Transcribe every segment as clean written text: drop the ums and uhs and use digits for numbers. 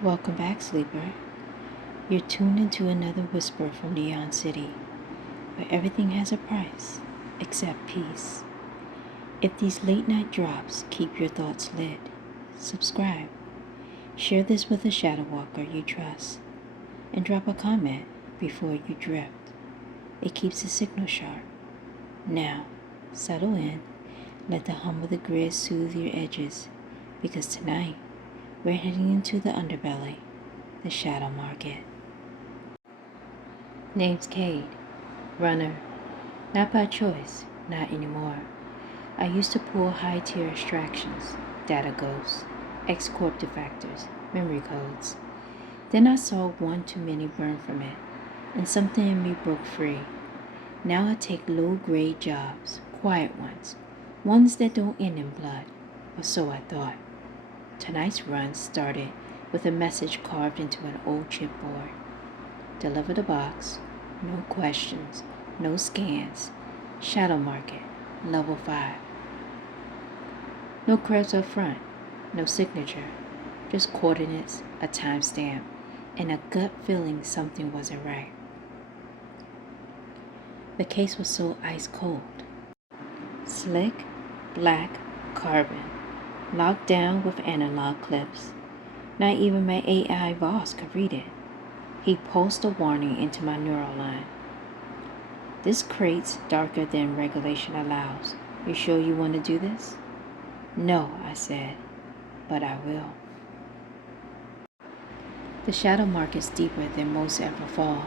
Welcome back, sleeper. You're tuned into another whisper from Neon City, where everything has a price except peace. If these late night drops keep your thoughts lit, subscribe. Share this with a shadow walker you trust, and drop a comment before you drift. It keeps the signal sharp. Now, settle in. Let the hum of the grid soothe your edges, because tonight we're heading into the underbelly, the shadow market. Name's Kade, runner. Not by choice, not anymore. I used to pull high-tier extractions, data ghosts, X-Corp defectors, memory codes. Then I saw one too many burn from it, and something in me broke free. Now I take low-grade jobs, quiet ones that don't end in blood, or so I thought. Tonight's run started with a message carved into an old chipboard. Deliver the box, no questions, no scans, shadow market, level 5. No creds up front, no signature, just coordinates, a timestamp, and a gut feeling something wasn't right. The case was so ice cold. Slick, black, carbon, locked down with analog clips. Not even my AI boss could read it. He pulsed a warning into my neural line. This crate's darker than regulation allows. You sure you want to do this? No, I said, but I will. The shadow market's deeper than most ever fall.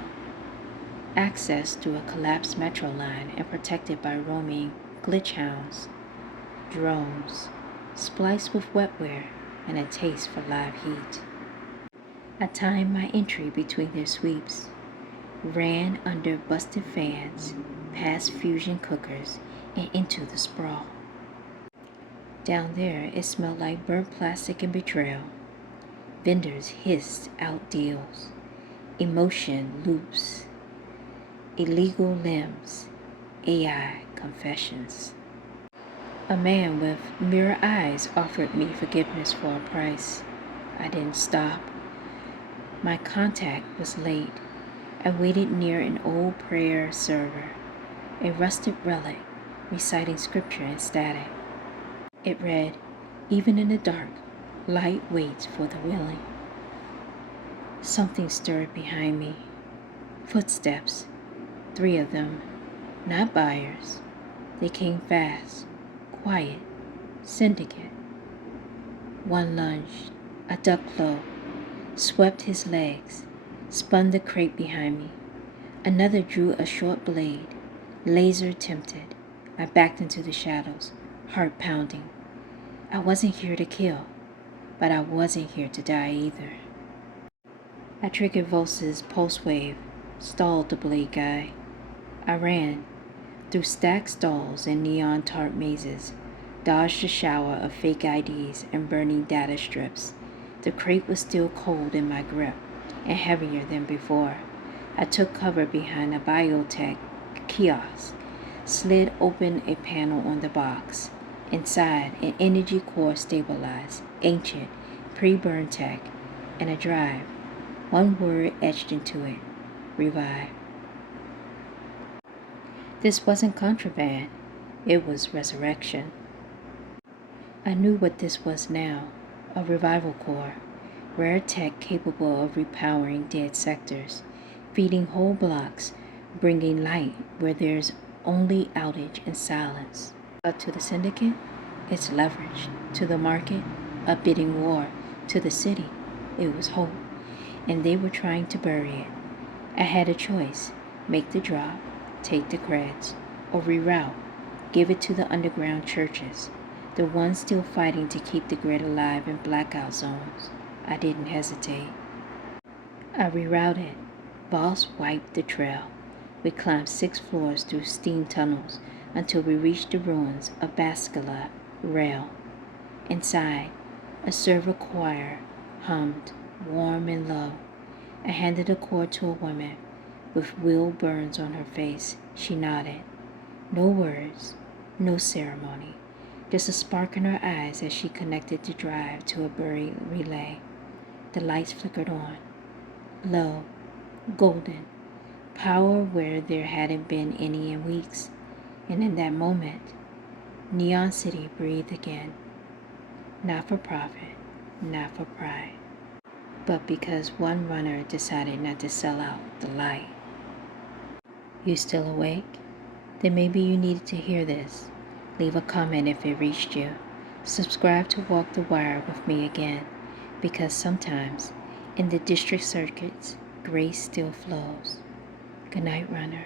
Access through a collapsed metro line and protected by roaming glitch hounds, drones, spliced with wetware and a taste for live heat. I timed my entry between their sweeps, ran under busted fans, past fusion cookers, and into the sprawl. Down there, it smelled like burnt plastic and betrayal. Vendors hissed out deals, emotion loops, illegal limbs, AI confessions. A man with mirror eyes offered me forgiveness for a price. I didn't stop. My contact was late. I waited near an old prayer server, a rusted relic reciting scripture in static. It read, "Even in the dark, light waits for the willing." Something stirred behind me. Footsteps, 3 of them, not buyers. They came fast, quiet, syndicate. One lunged, I ducked low, swept his legs, spun the crate behind me. Another drew a short blade, laser tempted. I backed into the shadows, heart pounding. I wasn't here to kill, but I wasn't here to die either. I triggered Volce's pulse wave, stalled the blade guy. I ran, through stacked stalls and neon tart mazes, dodged a shower of fake IDs and burning data strips. The crate was still cold in my grip and heavier than before. I took cover behind a biotech kiosk, slid open a panel on the box. Inside, an energy core stabilized, ancient, pre-burn tech, and a drive. One word etched into it: revive. This wasn't contraband, it was resurrection. I knew what this was now, a revival core, rare tech capable of repowering dead sectors, feeding whole blocks, bringing light where there's only outage and silence. But to the syndicate, it's leverage. To the market, a bidding war. To the city, it was hope, and they were trying to bury it. I had a choice: make the drop, take the creds, or reroute, give it to the underground churches, the ones still fighting to keep the grid alive in blackout zones. I didn't hesitate. I rerouted. Boss wiped the trail. We climbed 6 floors through steam tunnels until we reached the ruins of Bascula Rail. Inside, a server choir hummed, warm and low. I handed a cord to a woman with wheel burns on her face. She nodded. No words, no ceremony, just a spark in her eyes as she connected the drive to a buried relay. The lights flickered on, low, golden, power where there hadn't been any in weeks. And in that moment, Neon City breathed again. Not for profit, not for pride, but because one runner decided not to sell out the light. You still awake? Then maybe you needed to hear this. Leave a comment if it reached you. Subscribe to Walk the Wire with me again, because sometimes in the district circuits, grace still flows. Good night, runner.